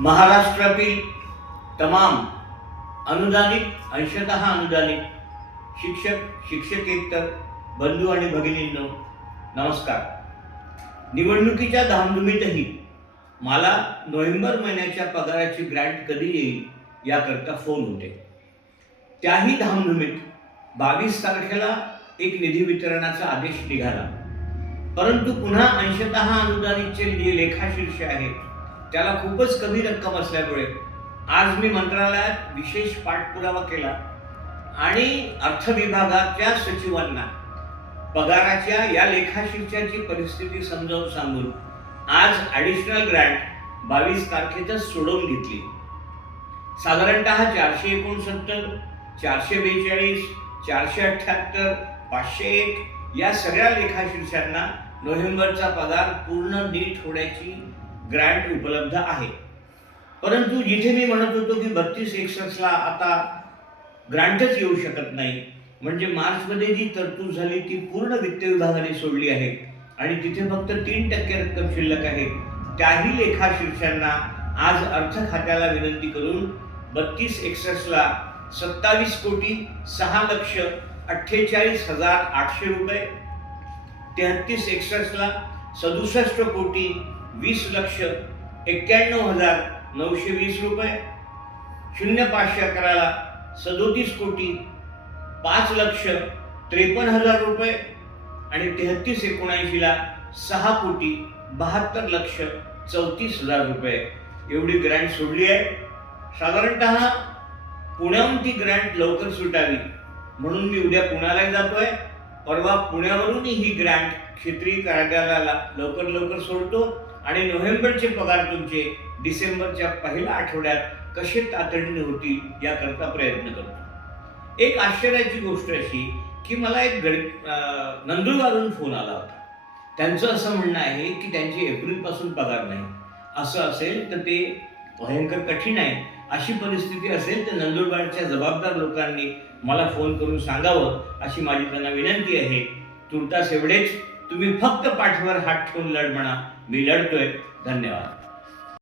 महाराष्ट्रातील तमाम अनुदानित अंशतः अनुदानित शिक्षक शिक्षकेतर बंधू आणि भगिनींनो नमस्कार। निवडणुकीच्या धामधुमीतही मला नोव्हेंबर महिन्याच्या पगाराची ग्रँट कधी येईल याकरता फोन होते। त्याही धामधुमीत 22 तारखेला एक निधी वितरणाचा आदेश निघाला, परंतु पुन्हा अंशतः अनुदानितचे जे लेखाशीर्ष आहे त्याला खूपच कमी रक्कम असल्यामुळे आज मी मंत्रालयात विशेष पाठपुरावा केला आणि अर्थ विभागाच्या सचिवांना पगाराच्या या लेखाशीर्षाची परिस्थिती समजावून सांगून आज ॲडिशनल ग्रँट 22 तारखेतच सोडवून घेतली। साधारणतः 469, 442, 478, 501 या सगळ्या लेखाशीर्षांना नोव्हेंबरचा पगार पूर्ण नीट होण्याची ग्रँट उपलब्ध आहे। परंतु जिथे मी म्हणत होतो की 32-61 ला आता ग्रँटच येऊ शकत नाही, म्हणजे मार्चमध्ये जी तरतूद झाली ती पूर्ण वित्त विभागाने सोडली आहे आणि तिथे फक्त 3% रक्कम शिल्लक आहे, त्याही लेखाशीर्षांना आज अर्थ खात्याला विनंती करून 32-61 ला 27,06,48,800 रुपये, 33-61 ला 67,20,91,920 रुपये, 0511 ला 37,05,53,000 रुपये आणि 33-79 ला 6,72,34,000 रुपये एवढी ग्रँट सोडली आहे। साधारणतः पुण्याहून ती ग्रँट लवकर सुटावी म्हणून मी उद्या पुण्याला जातोय। परवा पुण्यावरूनही ही ग्रँट क्षेत्रीय कार्यालयाला लवकर सोडतो आणि नोव्हेंबरचे पगार तुमचे डिसेंबरच्या पहिल्या आठवड्यात कसे तातडीने होतील याकरता प्रयत्न करतो। एक आश्चर्याची गोष्ट अशी की मला एक नंदुरबारहून फोन आला होता। त्यांचं असं म्हणणं आहे की त्यांची एप्रिलपासून पगार नाही। असं असेल तर ते भयंकर कठीण आहे। अशी परिस्थिती असेल तर नंदुरबारच्या जबाबदार लोकांनी मला फोन करून सांगावं अशी माझी त्यांना विनंती आहे। तुर्तास एवढेच, तुम्ही फक्त पाठीवर हात ठेवून लढ म्हणा, मी लढतोय। धन्यवाद।